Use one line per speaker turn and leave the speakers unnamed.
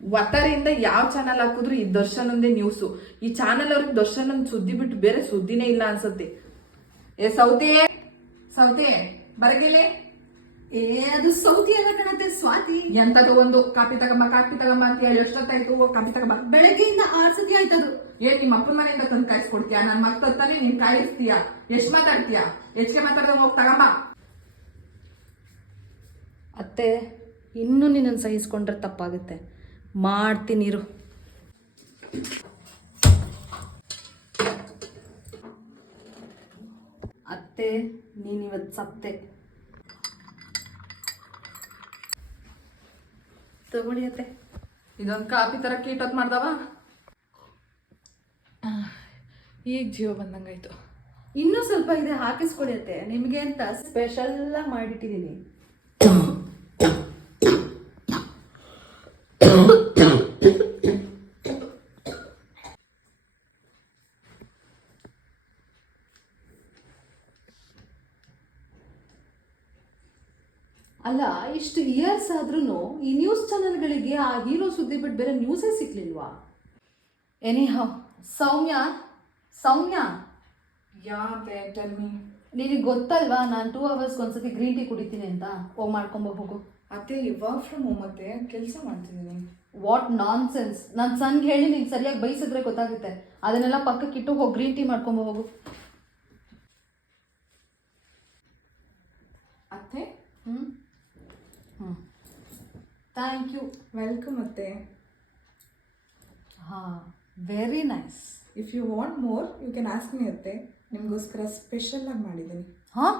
ವತಾರಿಂದ ಯಾವ ಚಾನಲ್ ಹಾಕಿದ್ರು ಈ ದರ್ಶನ್ ಒಂದೇ ನ್ಯೂಸು ಈ ಚಾನಲ್ ಅವ್ರಿಗೆ ದರ್ಶನ್ ಒಂದ್ ಸುದ್ದಿ ಬಿಟ್ಟು ಬೇರೆ ಸುದ್ದಿನೇ ಇಲ್ಲ ಅನ್ಸುತ್ತೆ. ಏ ಸೌತೆ ಸೌತೆ ಬರಗಿಲೆ?
ಏ ಅದು ಸೌತಿ ಅಲ್ಲ ಕಣತೆ ಸ್ವಾತಿ.
ಎಂತದು ಒಂದು ಕಾಪಿ ತಗಮ್ಮ ಕಾಪಿ ತಗಮ್ಮ ಅಂತ ಹೇಳಿ ಎಷ್ಟೊತ್ತಾಯ್ತು? ಕಾಫಿ ಕಾಪಿ ತಗಂಬ.
ಬೆಳಗ್ಗೆಯಿಂದ ಆರ್ ಸತಿ ಆಯ್ತದು
ಏ ನಿಮ್ಮ ಅಪ್ಪನ ಮನೆಯಿಂದ ತಂದು ಕಾಯಿಸ್ಕೊಡ್ತೀಯಾ? ನನ್ ಮಕ್ಳು ತಾನೆ ನೀನ್ ಕಾಯಿಸ್ತೀಯ? ಎಷ್ಟ್ ಮಾತಾಡ್ತೀಯ? ಹೆಚ್ಚಿಗೆ ಮಾತಾಡ್ದಂಗ ಹೋಗ್ ತಗಮ್ಮ
ಅತ್ತೆ ಇನ್ನೂ ನಿನ್ನನ್ನು ಸಹಿಸ್ಕೊಂಡ್ರೆ ತಪ್ಪಾಗುತ್ತೆ. ಮಾಡ್ತೀನಿರು ಅತ್ತೆ ನೀನಿವತ್ತು ಸತ್ತೆ. ತಗೊಳ್ಳಿ ಅತ್ತೆ.
ಇದೊಂದು ಕಾಫಿ ಥರ ಕೀಟೊತ್ ಮಾಡ್ದವ? ಈಗ ಜೀವ ಬಂದಂಗಾಯ್ತು.
ಇನ್ನೂ ಸ್ವಲ್ಪ ಇದೆ ಹಾಕಿಸ್ಕೊಳ್ಳಿ ಅತ್ತೆ. ನಿಮಗೆ ಅಂತ ಸ್ಪೆಷಲ್ಲಾಗಿ ಮಾಡಿಟ್ಟಿದ್ದೀನಿ ಅಲ್ಲ ಇಷ್ಟು ಇಯರ್ಸ್ ಆದ್ರೂ ಈ ನ್ಯೂಸ್ ಚಾನೆಲ್ಗಳಿಗೆ ಆ ಹೀರೋ ಸುದ್ದಿ ಬಿಟ್ಟು ಬೇರೆ ನ್ಯೂಸೇ ಸಿಕ್ಲಿಲ್ವಾ? Anyhow Soumya Soumya.
Yeah tell me
ನಿನಗೆ ಗೊತ್ತಲ್ವಾ ನಾನು ಟೂ ಅವರ್ಸ್ಗೆ ಒಂದ್ಸತಿ ಗ್ರೀನ್ ಟೀ ಕುಡಿತೀನಿ ಅಂತ. ಹೋಗಿ ಮಾಡ್ಕೊಂಬ ಹೋಗು.
ಅತ್ತೆ ವರ್ಕ್ ಫ್ರಮ್ ಹೋಮ್ ಮತ್ತೆ ಕೆಲಸ ಮಾಡ್ತಿದ್ದೀನಿ
ವಾಟ್ ನಾನ್ ಸೆನ್ಸ್ ನನ್ನ ಸನ್ಗೆ ಹೇಳಿ ನೀನು ಸರಿಯಾಗಿ ಬೈಸಿದ್ರೆ ಗೊತ್ತಾಗುತ್ತೆ. ಅದನ್ನೆಲ್ಲ ಪಕ್ಕಕ್ಕಿಟ್ಟು ಹೋಗಿ ಗ್ರೀನ್ ಟೀ ಮಾಡ್ಕೊಂಬ ಹೋಗು.
ಅತ್ತೆ?
ಹ್ಞೂ ಹ್ಞೂ ಥ್ಯಾಂಕ್ ಯು
ವೆಲ್ಕಮ್ ಅತ್ತೆ.
ಹಾಂ very nice
if you want more you can ask me ಅತ್ತೆ. ನಿಮಗೋಸ್ಕರ ಸ್ಪೆಷಲ್ ಆಗಿ ಮಾಡಿದ್ದೀನಿ.
ಹಾಂ?